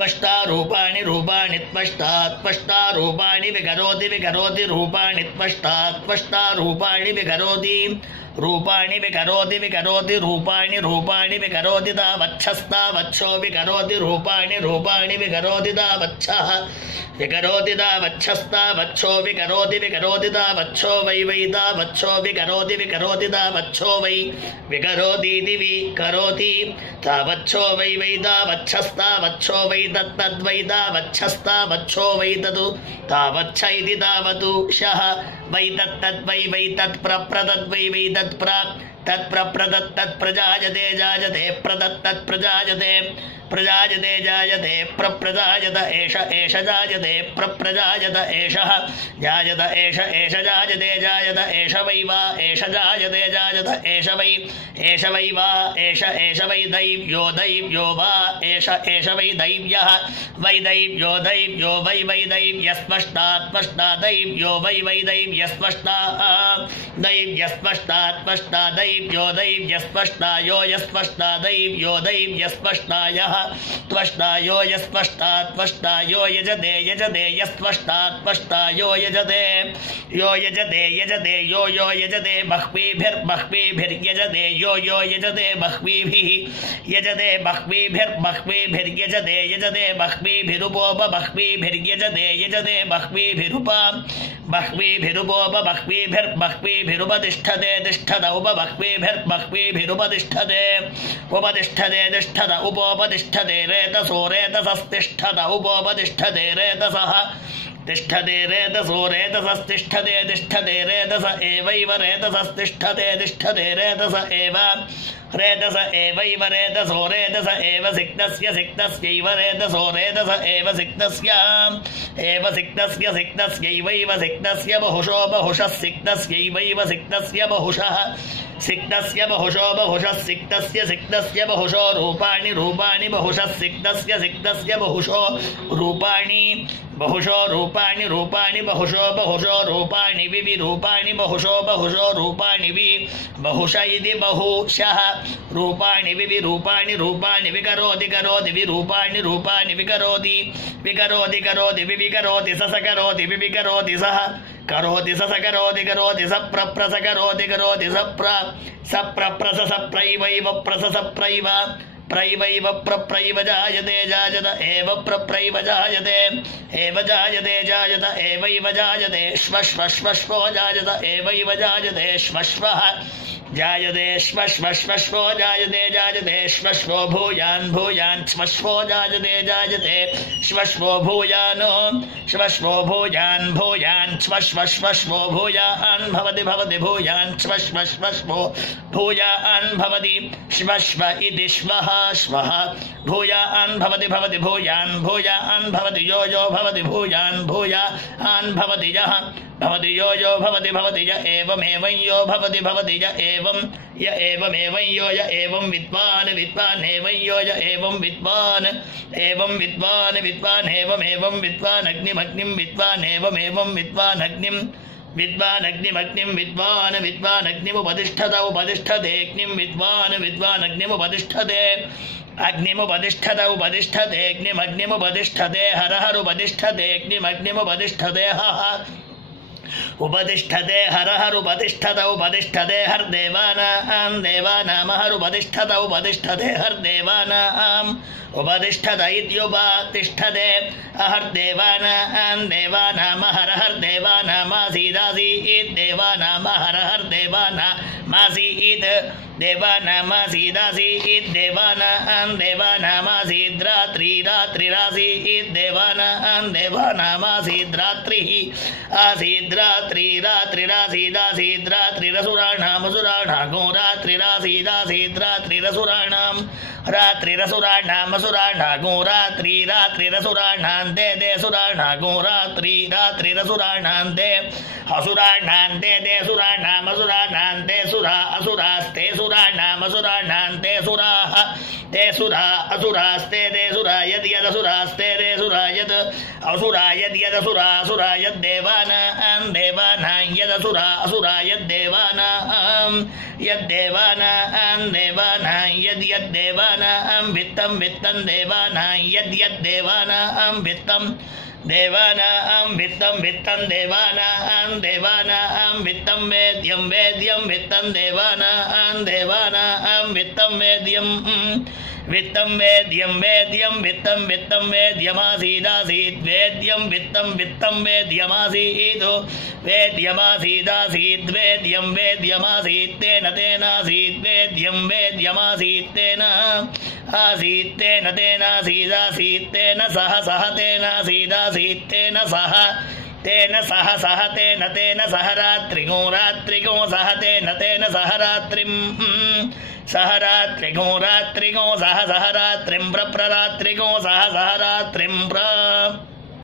त्वष्टा रूपाणि रूपाणि त्वष्टा त्वष्टा रूपाणि विकरोति विकरोति रूपाणि त्वष्टा त्वष्टा रूपाणि विकरोति रूपाणि विकरोति विकरोति रूपाणि रूपाणि विकरोति तावच्छस्तावच्छो विकरोति रूपाणि रूपाणि विकरोति तावच्छः विकरोति तावच्छस्तावच्छो विकरोति विकरोति तावच्छो वै वै तावच्छो विकरोति विकरोति तावच्छो वै विकरोतीति विकरोति तावच्छो वै वै तावच्छस्तावच्छो वै तत्तद्वै तावच्छस्तावच्छो वै तदु तावच्छ इति तावतु शः वै तत्तद्वै वै तत्प्रप्रतद्वै वै तत्प्रजायते जायते प्रदत्तत्प्रजायते प्रजायते जायते प्रप्रजायत एष एष जायते प्रप्रजायत एषः जायत एष एष जायते जायत एष वै वा एष जायते जायत एष वै वा एष एष वै दैव्यो दैव्यो वा एष एष वै दैव्यः वै दैव्यो दैव्यो वै वै दैव्यस्पष्टा त्वष्टा दैव्यो वै वै दैव्यस्पष्टा दैव्यस्पष्टा त्वष्टा दैव्यो दैव्यस्पष्टा यो यस्पष्टा दैव्यो दैव्यस्पष्टा यः त्वष्टा यो यस्पष्टा त्वष्टा यो यजते यजते यस्पष्टा त्वष्टा यो यजते यजते यो यो यजते बह्वीभिर्बह्वीभिर्यजते यो यो यजते बह्वीभिः यजते बह्वीभिर्बह्वीभिर्यजते यजते बह्वीभिरुपोपबह्वीभिर्यजते यजते बह्वीभिरुपोपबह्वीभिर्बह्वीभिरुपतिष्ठते तिष्ठत उपबह्वीभिर्बह्वीभिरुपतिष्ठते उपतिष्ठते तिष्ठत उपोपतिष्ठते रेतसो रेतसस्तिष्ठत उपोपतिष्ठते रेतसः तिष्ठते रेतसो रेतसस्तिष्ठते तिष्ठते रेतस एवैव रेतसस्तिष्ठते तिष्ठते रेतस एव रेतस एवैव रेतसो रेतस एव सिक्तस्य सिक्तस्यैव रेतसो रेतस एव सिक्तस्य सिक्तस्यैवैव सिक्तस्य बहुशो बहुशः सिक्तस्यैवैव सिक्तस्य बहुशः सिक्तस्य बहुशो बहुशः सिक्तस्य बहुशो रूपाणि रूपाणि बहुशः सिक्तस्य बहुशो रूपाणि बहुशो रूपाणि रूपाणि बहुशो बहुशो रूपाणि विरूपाणि बहुशो बहुशो रूपाणि बहुश इति बहुशः रूपाणि विरूपाणि रूपाणि विकरोति करोति विरूपाणि रूपाणि विकरोति विकरोति करोति विकरोति सकरोति विकरोति सः करोति सकरोति करोति सप्रप्रस करोति करोति सप्रप्रस सप्रैवैव प्रस सप्रैव प्रैवैव प्रप्रैव जायते जायत एव प्रप्रैव जायते एव जायते जायत एवैव जायते श्वश्वश्वश्वो जायत एवैव जायते श्वश्वः जायते श्वश्वश्वश्वो जायते जायते श्वश्वो भूयान् भूयान् श्वश्वो जायते जायते श्वश्वो भूयानो श्वश्वो भूयान् भूयान् श्वश्वश्वश्वो भूयान् भवति भवति भूयान् श्वश्वश्वश्वो भूयान् भवति श्वश्व इति श्वः श्वः भूयान् भवति भवति भूयान् भूयान् भवति यो यो भवति भूयान् भूयान् भवति यः भवति यो यो भवति भवति य एवमेवं यो भवति भवति य एवं य एवमेवं यो य एवं विद्वान् विद्वान् एवं यो य एवं विद्वान् विद्वान् एवमेवं विद्वान् अग्निमग्निं विद्वान् एवमेवं विद्वान् अग्निं विद्वान् अग्निमग्निं विद्वान् विद्वान् अग्निमुपतिष्ठत उपतिष्ठते अग्निं विद्वान् विद्वान् अग्निमुपतिष्ठते अग्निमुपतिष्ठत उपतिष्ठते अग्निमग्निमुपतिष्ठते हरहर उपतिष्ठते अग्निमग्निमुपतिष्ठते हः उपतिष्ठते हरहर उपतिष्ठत उपतिष्ठते हर्देवानां देवानामहर उपतिष्ठत उपतिष्ठते हर्देवानाम् उपतिष्ठत इत्युपतिष्ठते अहर्देवानां देवानामहरहर देवानामासीदासीत् देवानामहरहर देवानामासीत् देवानामासीदासीत् देवानां देवानामासीद्रात्रिरात्रिरासीत् देवानां देवानामासीद्रात्रिः आसीद्रात्रिरात्रिरासीदासीद्रात्रिरसुराणामसुराणागो रात्रिरासीदासीद्रात्रिरसुराणां रात्रिरसुराणामसुराणागो रात्रिरात्रिरसुराणां दे सुराणागो रात्रिरात्रिरसुराणां दे असुराणां दे सुराणामसुराणां दे सुरा असुरास्ते सुराणामसुराणां ते सुराः ते सुरा असुरास्ते ते सुरा यद् यदसुरास्ते ते सुरा यद् यत् असुरा यद्यदसुरा यद्देवानां देवानां यदसुरा असुरा यद्देवानां यद्देवानां देवानां यद्यद्देवानां वित्तं देवानां यद्यद्देवानां वित्तं देवानां वित्तं देवानां वित्तं वेद्यं वित्तं देवानां वित्तं वेद्यं वित्तं वित्तं वेद्यमासीदासीत् वेद्यं वित्तं वेद्यमासीत् वेद्यमासीदासीत् वेद्यमासीत् तेनासीत् वेद्यं वेद्यमासीत् आसीत् तेनासीदासीत् तेन सह तेनासीदासीत् तेन सह तेन सह रात्रिगो सह तेन सह रात्रिं सह रात्रिगो सह रात्रिं प्ररात्रिगो सह रात्रिं